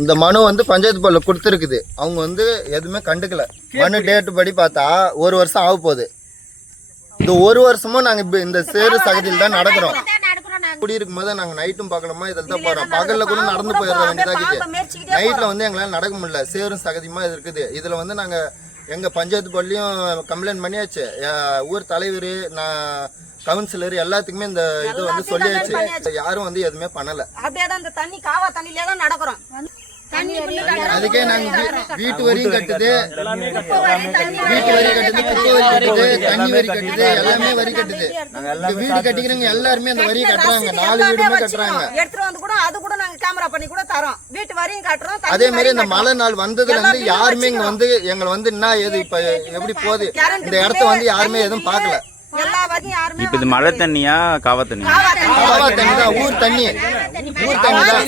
இந்த மனு வந்து பஞ்சாயத்து போர்டில் கொடுத்துருக்குது. அவங்க வந்து எதுவுமே கண்டுக்கல. மனு டேட்டு படி பார்த்தா 1 வருஷம் ஆக போகுது. இந்த 1 வருஷமும் நாங்கள் இப்போ இந்த சேறு சகதியில் தான் நடக்கிறோம். குடியிருக்கும் போது நாங்கள் நைட்டும் பார்க்கலாமா இதில் தான் போகிறோம். பகலில் கூட நடந்து போயிட வேண்டியதாகுது. நைட்டில் வந்து எங்களால் நடக்க முடியல, சேரும் சகதியுமா இருக்குது. இதில் வந்து நாங்கள் எங்கள் பஞ்சாயத்து போர்ட்லேயும் கம்ப்ளைண்ட் பண்ணியாச்சு. ஊர் தலைவர், நான் கவுன்சிலர் எல்லாத்துக்குமே இந்த இது வந்து சொல்லியாச்சு. யாரும் வந்து எதுவுமே பண்ணல. அப்படியே தான் இந்த தண்ணி காவா தண்ணியிலே தான் நடக்கிறோம். அதுக்கே நாங்க வீட்டு வரியும் கட்டுது, வீட்டு வரி கட்டுது, குப்பை வரி கட்டுது, தண்ணி வரி கட்டுது, எல்லாமே வரி கட்டுது. வீடு கட்டிக்கிறவங்க எல்லாருமே அந்த வரியை கட்டுறாங்க. 4 வீடுமே கட்டுறாங்க. எடுத்துட்டு வந்து கூட அது கூட நாங்க கேமரா பண்ணி கூட தரோம். வீட்டு வரியும் கட்டுறோம். அதே மாதிரி இந்த மழை நாள் வந்ததுல இருந்து யாருமே இங்க வந்து எங்களை வந்து என்ன ஏது இப்ப எப்படி போகுது இந்த இடத்த வந்து யாருமே எதுவும் பாக்கல. இப்ப இது மழை தண்ணியா காவா தண்ணி? காவா தண்ணி தான். ஊர் தண்ணி, ஊர் தண்ணி தான்.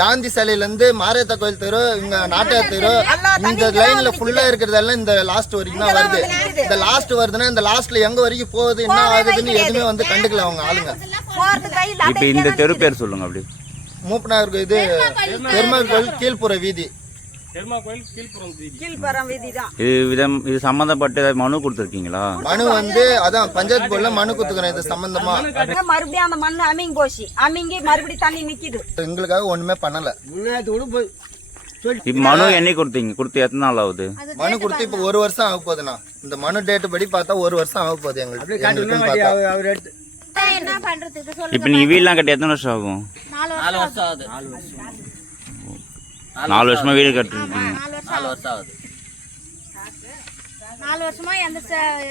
காந்தி சிலையில இருந்து மாரியத்தா கோயில் தெரு, இங்க நாட்டியார் தெரு, இந்த லைன்ல ஃபுல்லா இருக்கிறதெல்லாம் இந்த லாஸ்ட் வரைக்கும் தான் வருது. இந்த லாஸ்ட் வருதுன்னா இந்த லாஸ்ட்ல எங்க வரைக்கும் போகுது, என்ன ஆகுதுன்னு எதுவுமே வந்து கண்டுக்கல அவங்க ஆளுங்க. இப்ப இந்த தெரு பேர் சொல்லுங்க. அப்படி மூப்பனார் இது பெருமாள் கோயில் கீழ்ப்புற வீதி. இது சம்பந்தப்பட்ட மனு கொடுத்துருக்கீங்களா? மனு வந்து அதான் பஞ்சாயத்து போர்டுல மனு கொடுத்துக்கிறேன் இது சம்பந்தமா. மறுபடியும் அந்த மண்ணு அமிங்கி போச்சு, அமிங்கி மறுபடியும் தண்ணி நிக்குது. எங்களுக்காக ஒண்ணுமே பண்ணல. இப்ப மனு என்னைக்கு கொடுத்தீங்க? கொடுத்து எத்தனை நாள் ஆகுது? மனு கொடுத்து இப்ப 1 வருஷம் ஆக போகுதுண்ணா. இந்த மனு டேட்டு படி பார்த்தா 1 வருஷம் ஆக போகுது எங்களுக்கு. இப்ப நீங்க வீடுலாம் கட்டி எத்தனை வருஷம் ஆகும்? 4 வருஷம் ஆகுது. 4 வருஷமா வீடு கட்டிருக்கீங்க. 4 வருஷம் ஆகுது. 4 வருஷமா எந்த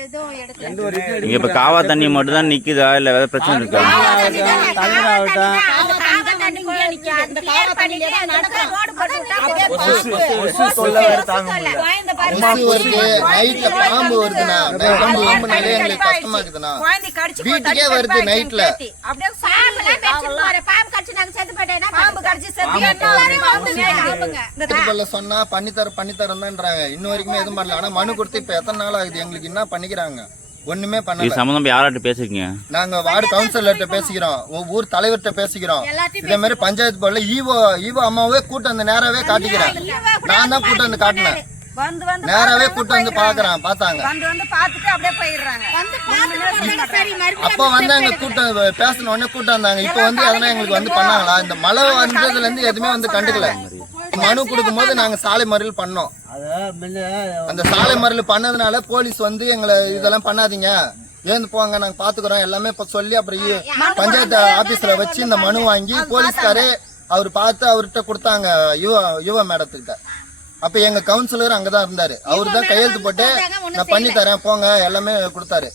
இதுவும் எடுக்கல. நீங்க இப்ப காவா தண்ணி மட்டும் தான் நிக்குதா இல்ல வேற பிரச்சனை இருக்கா? நைட்ல பாம்பு வருதுண்ணா. பாம்பு வரும்புனாலே எங்களுக்கு கஷ்டமா இருக்குதுண்ணா. வீட்டுக்கே வருது நைட்ல. சொன்னா பண்ணித்தரன்றாங்க. இன்ன வரைக்குமே எதுவும் பண்ணல. ஆனா மனு கொடுத்து இப்ப எத்தனை நாள் ஆகுது? எங்களுக்கு என்ன பண்ணிக்கிறாங்க? ஒண்ணுமே பண்ணல. சம்பந்தம் யார்கிட்ட பேசிருக்கீங்க? நாங்க வார்டு கவுன்சிலர்கிட்ட பேசிக்கிறோம், ஊர் தலைவர்கிட்ட பேசிக்கிறோம். இதே மாதிரி பஞ்சாயத்து போர்டுல ஈவோ அம்மாவே கூட்டம் வந்து நேராவே காட்டிக்கிறேன். நான் தான் கூட்டம் வந்து காட்டினேன். நேராவே கூட்டம் வந்து பார்த்தாங்க. அப்ப வந்து எங்க கூட்டம் பேசின உடனே கூட்டம் வந்தாங்க. இப்ப வந்து அதெல்லாம் எங்களுக்கு வந்து பண்ணாங்களா? இந்த மழை வந்ததுல இருந்து எதுவுமே வந்து கண்டுக்கல. மனு கொடுக்கும் போது நாங்க சாலை மறியல் பண்ணோம். அந்த சாலை மறியல் பண்ணதுனால போலீஸ் வந்து எங்களை இதெல்லாம் பண்ணாதீங்க, ஏந்து போங்க, நாங்க பாத்துக்கிறோம் எல்லாமே இப்ப சொல்லி அப்புறம் பஞ்சாயத்து ஆபீஸ்ல வச்சு இந்த மனு வாங்கி போலீஸ்காரே அவர் பார்த்து அவர்கிட்ட கொடுத்தாங்க யுவ மேடத்துக்கிட்ட. அப்ப எங்க கவுன்சிலர் அங்கதான் இருந்தாரு. அவரு தான் கையெழுத்து போட்டு நான் பண்ணி தரேன் போங்க எல்லாமே கொடுத்தாரு.